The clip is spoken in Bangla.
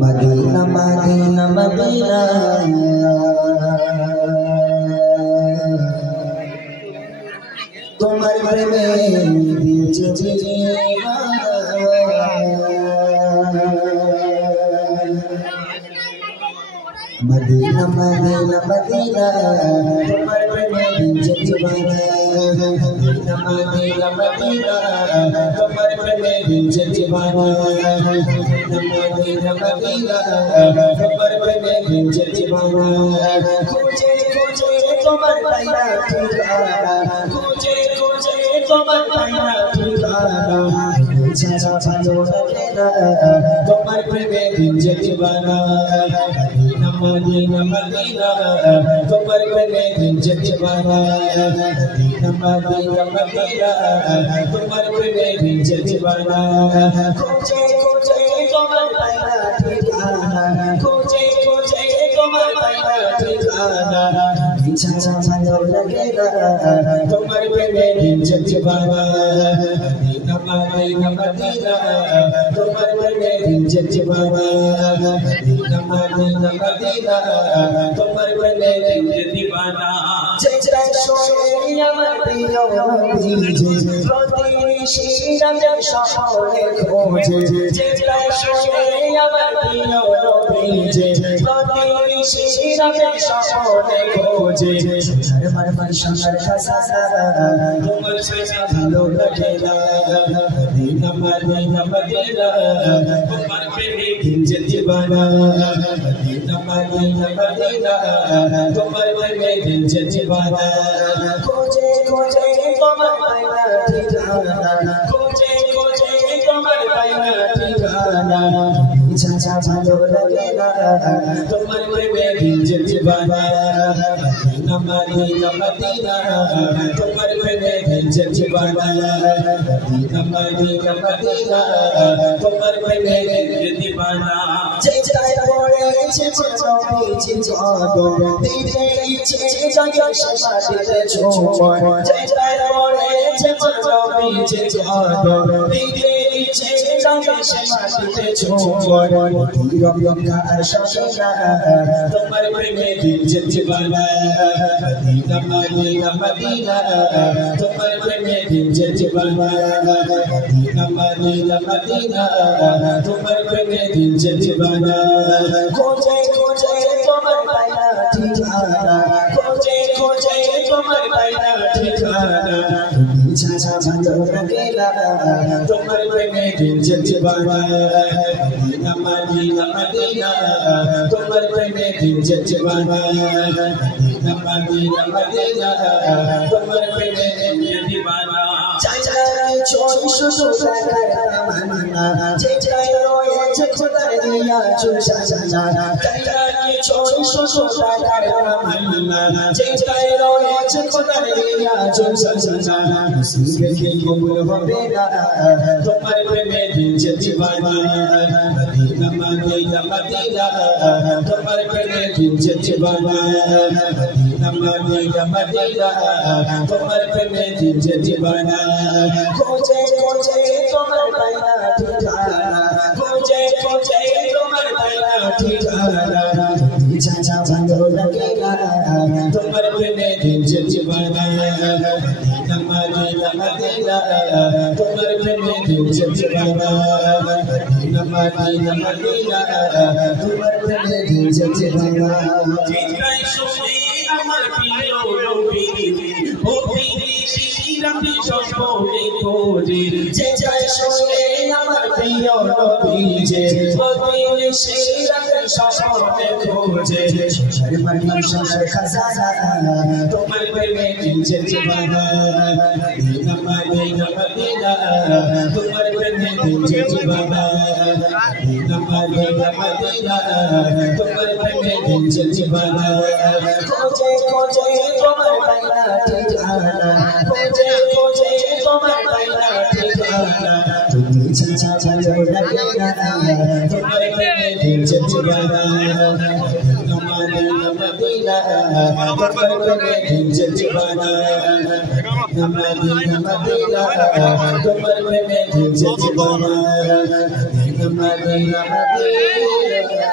मदीना मदीना मदीना तुम्हारे प्रेमे मदीना मदीना मदीना तुम्हारे प्रेमे दीवाना मदीना मदीना मदीना तुम्हारे प्रेमे दीवाना मदीना मदीना तुम्हारे प्रेमे दीवाना खोजे खोजे तुम्हारे पाया ठिकाना खोजे खोजे तुम्हारे पाया ठिकाना जाना भालो लगेना तुम्हारे प्रेमे दीवाना मदीना मदीना तुम्हारे प्रेमे दीवाना मदीना मदीना मदीना तुम्हारे प्रेमे दीवाना खोजे खोजे तुम्हारे पाया ठिकाना खोजे खोजे तुम्हारे पाया ठिकाना जाना भालो लगेना तुम्हारे प्रेमे दीवाना मदीना मदीना मदीना तुम्हारे प्रेमे दीवाना मदीना मदीना मदीना तुम्हारे प्रेमे दीवाना चेहरा शोरे मदीना बीजे প্রতিনিশি রাতের সপনে খোঁজে চেহরা শোরে মদীনা बीजे প্রতিনিশি রাতের সপনে খোঁজে সোনার মারমার সোনার খাজানা তোমার সাথে ভালো লাগে না মদীনা মদীনা মদীনা তোমার প্রেমে दीवाना मदीना मदीना मदीना तुम्हारे प्रेमे दीवाना खोजे खोजे तुम्हारे पाया ठिकाना खोजे खोजे तुम्हारे पाया ठिकाना जाना भालो लगेना तुम्हारे प्रेमे दीवाना मदीना मदीना मदीना तुम्हारे प्रेमे दीवाना मदीना मदीना मदीना तुम्हारे प्रेमे दीवाना চেষ্টায় পড়েছে নবীজি কদম দিতে ইচ্ছে জাগে সাথে ছোঁয় চেষ্টায় পড়েছে নবীজি কদম দিতে ইচ্ছে জাগে সাথে ছোঁয় রবিকার শাসনা তোমার প্রেমে দীवाना মদীনা মদীনা মদীনা তোমার প্রেমে दीवाना मदीना मदीना मदीना तुम्हारे प्रेमे दीवाना खोजे खोजे तुम्हारे पाया ठिकाना खोजे खोजे तुम्हारे पाया ठिकाना जाना भालो लगेना तुम्हारे प्रेमे दीवाना मदीना मदीना मदीना तुम्हारे प्रेमे दीवाना मदीना मदीना मदीना तुम्हारे प्रेमे दीवाना छोड़ शुरू करना चेचाई रोए चखुदा दिया चुषा जाना छोड़ शुरू करना चेचाई रोए चखुदा दिया चुषा जाना मुसीबत के कबूल हो बेगा तुम्हारे प्रेमे दीवाना मदीना मदीना मदीना तुम्हारे प्रेमे दीवाना मदीना मदीना मदीना तुम्हारे प्रेमे दीवाना खोजे खोजे तुम्हारे पाया ठिकाना खोजे खोजे तुम्हारे पाया ठिकाना जाना भालो लगेना तुम्हारे प्रेमे दीवाना मदीना मदीना मदीना तुम्हारे प्रेमे दीवाना मदीना मदीना मदीना तुम्हारे प्रेमे दीवाना जितनाई सोने আমার প্রিয় নবী ও বিদেশি রাতে সপনে খোঁজে যে যায় শুনে আমার প্রিয় নবী যে ও বিদেশি রাতে সপনে খোঁজে সোনার মারমার সোনার খাজানা তোমার প্রেমে দীवाना মদীনা মদীনা মদীনা তোমার প্রেমে दीवाना मदीना मदीना मदीना तुम्हारे प्रेमे दीवाना खोजे खोजे तुम्हारे पाया ठिकाना खोजे खोजे तुम्हारे पाया ठिकाना तुम्हें जाना भालो लगेना तुम्हारे प्रेमे दीवाना मदीना मदीना मदीना तुम्हारे प्रेमे दीवाना मदीना मदीना तुम्हारे प्रेमे दीवाना মদিনা মদিনা